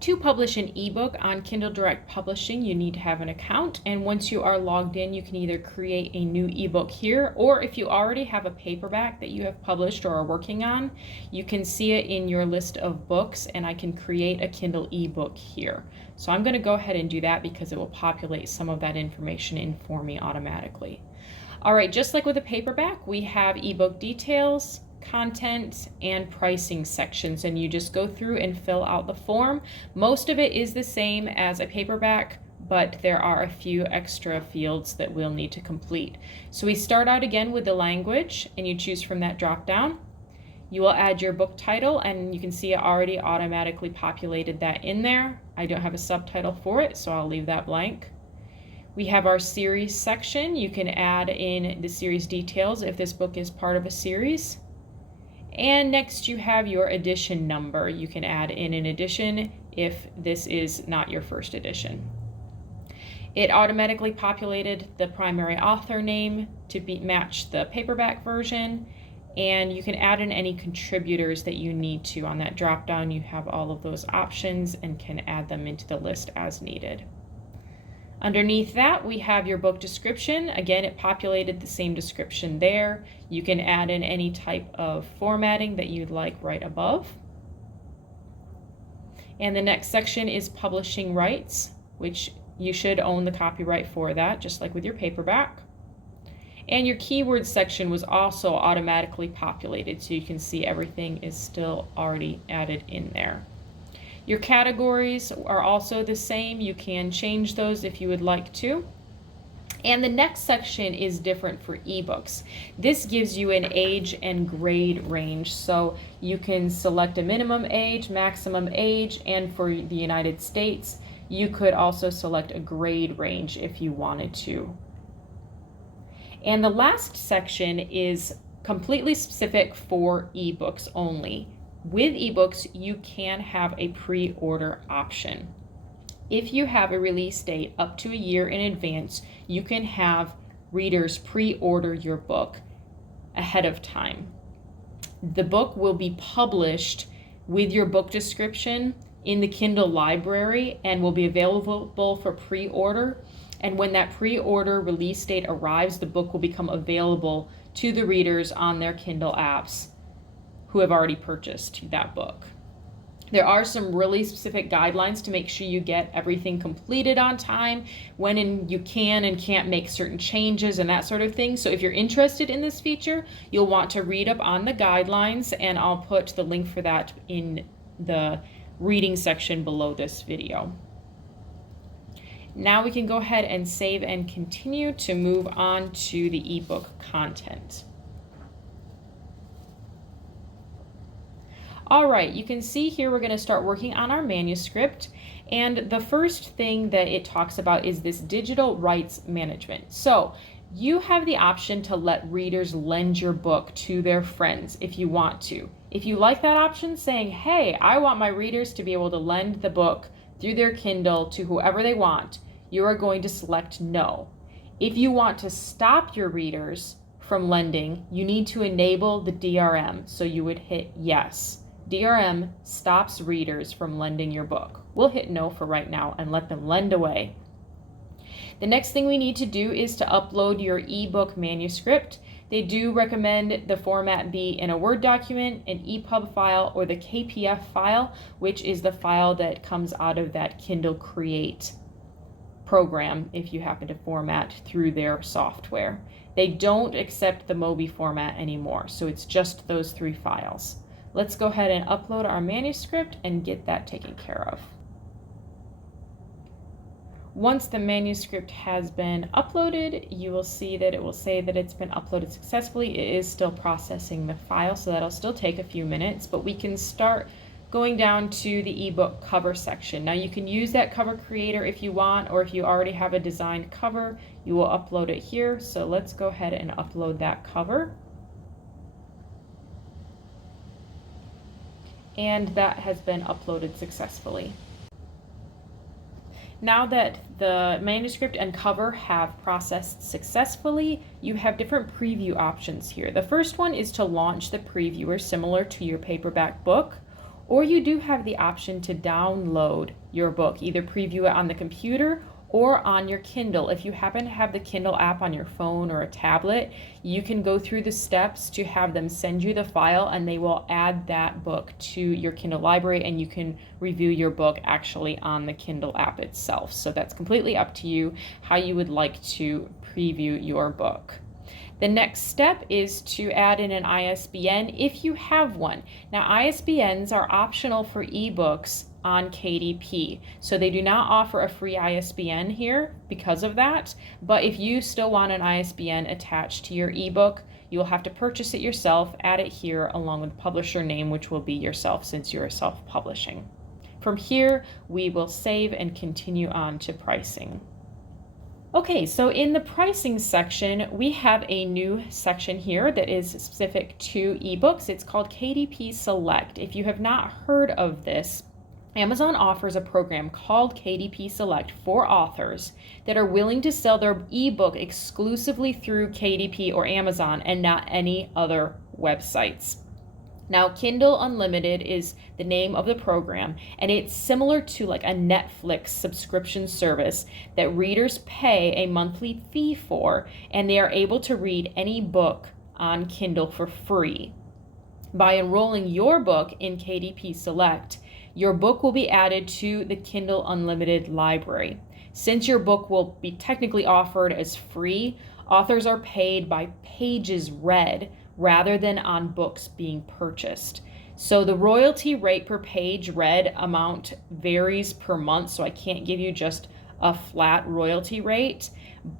To publish an ebook on Kindle Direct Publishing, you need to have an account, and once you are logged in, you can either create a new ebook here, or if you already have a paperback that you have published or are working on, you can see it in your list of books, and I can create a Kindle ebook here. So I'm going to go ahead and do that because it will populate some of that information in for me automatically. All right, just like with a paperback, we have ebook details, content, and pricing sections, and you just go through and fill out the form. Most of it is the same as a paperback, but there are a few extra fields that we'll need to complete. So we start out again with the language, and you choose from that drop down. You will add your book title, and you can see it already automatically populated that in there. I don't have a subtitle for it, so I'll leave that blank. We have our series section. You can add in the series details if this book is part of a series. And next you have your edition number. You can add in an edition if this is not your first edition. It automatically populated the primary author name to match the paperback version, and you can add in any contributors that you need to. On that drop down you have all of those options and can add them into the list as needed. Underneath that, we have your book description. Again, it populated the same description there. You can add in any type of formatting that you'd like right above. And the next section is publishing rights, which you should own the copyright for that, just like with your paperback. And your keywords section was also automatically populated, so you can see everything is still already added in there. Your categories are also the same. You can change those if you would like to. And the next section is different for ebooks. This gives you an age and grade range. So you can select a minimum age, maximum age, and for the United States, you could also select a grade range if you wanted to. And the last section is completely specific for ebooks only. With ebooks, you can have a pre-order option. If you have a release date up to a year in advance, you can have readers pre-order your book ahead of time. The book will be published with your book description in the Kindle library and will be available for pre-order. And when that pre-order release date arrives, the book will become available to the readers on their Kindle apps who have already purchased that book. There are some really specific guidelines to make sure you get everything completed on time, when you can and can't make certain changes and that sort of thing. So if you're interested in this feature, you'll want to read up on the guidelines, and I'll put the link for that in the reading section below this video. Now we can go ahead and save and continue to move on to the ebook content. All right, you can see here we're going to start working on our manuscript, and the first thing that it talks about is this digital rights management. So you have the option to let readers lend your book to their friends if you want to. If you like that option, saying, hey, I want my readers to be able to lend the book through their Kindle to whoever they want, you are going to select no. If you want to stop your readers from lending, you need to enable the DRM, so you would hit yes. DRM stops readers from lending your book. We'll hit no for right now and let them lend away. The next thing we need to do is to upload your ebook manuscript. They do recommend the format be in a Word document, an EPUB file, or the KPF file, which is the file that comes out of that Kindle Create program if you happen to format through their software. They don't accept the MOBI format anymore, so it's just those three files. Let's go ahead and upload our manuscript and get that taken care of. Once the manuscript has been uploaded, you will see that it will say that it's been uploaded successfully. It is still processing the file, so that'll still take a few minutes, but we can start going down to the ebook cover section. Now you can use that cover creator if you want, or if you already have a designed cover, you will upload it here. So let's go ahead and upload that cover. And that has been uploaded successfully. Now that the manuscript and cover have processed successfully, you have different preview options here. The first one is to launch the previewer similar to your paperback book, or you do have the option to download your book, either preview it on the computer or on your Kindle. If you happen to have the Kindle app on your phone or a tablet, you can go through the steps to have them send you the file, and they will add that book to your Kindle library, and you can review your book actually on the Kindle app itself. So that's completely up to you how you would like to preview your book. The next step is to add in an ISBN if you have one. Now, ISBNs are optional for ebooks on KDP, so they do not offer a free ISBN here because of that, but if you still want an ISBN attached to your ebook, you will have to purchase it yourself, add it here along with the publisher name, which will be yourself since you're self-publishing. From here, we will save and continue on to pricing. Okay, so in the pricing section, we have a new section here that is specific to ebooks. It's called KDP Select. If you have not heard of this, Amazon offers a program called KDP Select for authors that are willing to sell their ebook exclusively through KDP or Amazon and not any other websites. Now, Kindle Unlimited is the name of the program, and it's similar to like a Netflix subscription service that readers pay a monthly fee for, and they are able to read any book on Kindle for free. By enrolling your book in KDP Select, your book will be added to the Kindle Unlimited library. Since your book will be technically offered as free, authors are paid by pages read rather than on books being purchased. So the royalty rate per page read amount varies per month, so I can't give you just a flat royalty rate.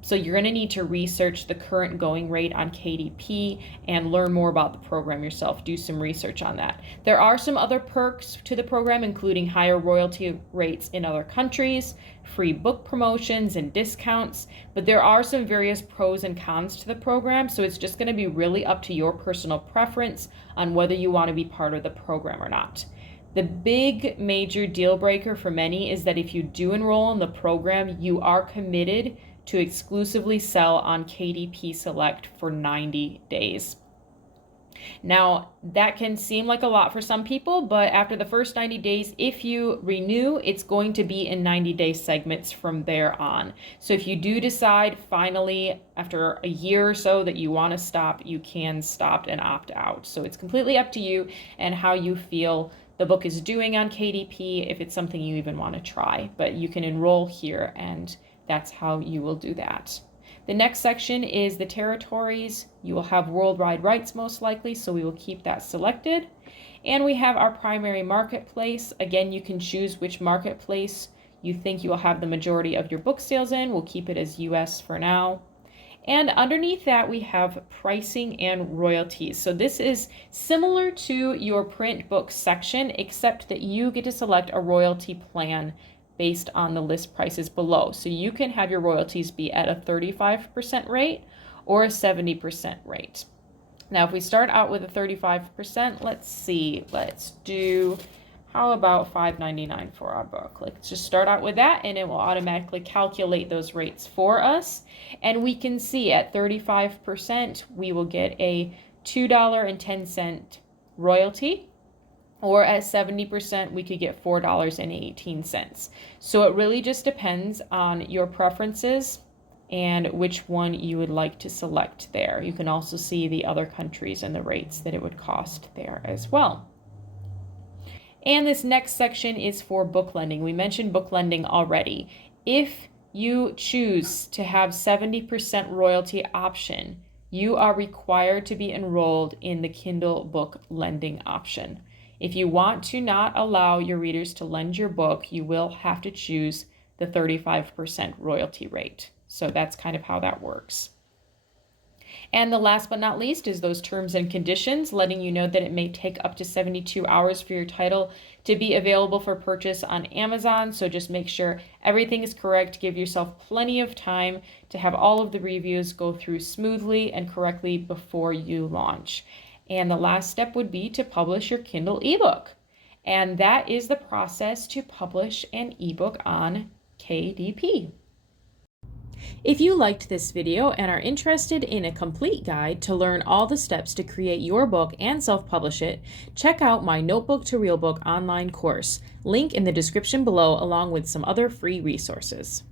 So you're going to need to research the current going rate on KDP and learn more about the program yourself. Do some research on that. There are some other perks to the program, including higher royalty rates in other countries, free book promotions and discounts, but there are some various pros and cons to the program, so it's just going to be really up to your personal preference on whether you want to be part of the program or not. The big major deal breaker for many is that if you do enroll in the program, you are committed to exclusively sell on KDP Select for 90 days. Now, that can seem like a lot for some people, but after the first 90 days, if you renew, it's going to be in 90-day segments from there on. So if you do decide finally after a year or so that you want to stop, you can stop and opt out. So it's completely up to you and how you feel the book is doing on KDP, if it's something you even want to try. But you can enroll here, and that's how you will do that. The next section is the territories. You will have worldwide rights most likely, so we will keep that selected. And we have our primary marketplace. Again, you can choose which marketplace you think you will have the majority of your book sales in. We'll keep it as US for now. And underneath that, we have pricing and royalties. So this is similar to your print book section, except that you get to select a royalty plan based on the list prices below. So you can have your royalties be at a 35% rate or a 70% rate. Now, if we start out with a 35%, let's do, how about $5.99 for our book? Let's just start out with that, and it will automatically calculate those rates for us. And we can see at 35%, we will get a $2.10 royalty. Or at 70%, we could get $4.18. So it really just depends on your preferences and which one you would like to select there. You can also see the other countries and the rates that it would cost there as well. And this next section is for book lending. We mentioned book lending already. If you choose to have 70% royalty option, you are required to be enrolled in the Kindle book lending option. If you want to not allow your readers to lend your book, you will have to choose the 35% royalty rate. So that's kind of how that works. And the last but not least is those terms and conditions, letting you know that it may take up to 72 hours for your title to be available for purchase on Amazon. So just make sure everything is correct. Give yourself plenty of time to have all of the reviews go through smoothly and correctly before you launch. And the last step would be to publish your Kindle ebook. And that is the process to publish an ebook on KDP. If you liked this video and are interested in a complete guide to learn all the steps to create your book and self-publish it, check out my Notebook to Real Book online course, link in the description below, along with some other free resources.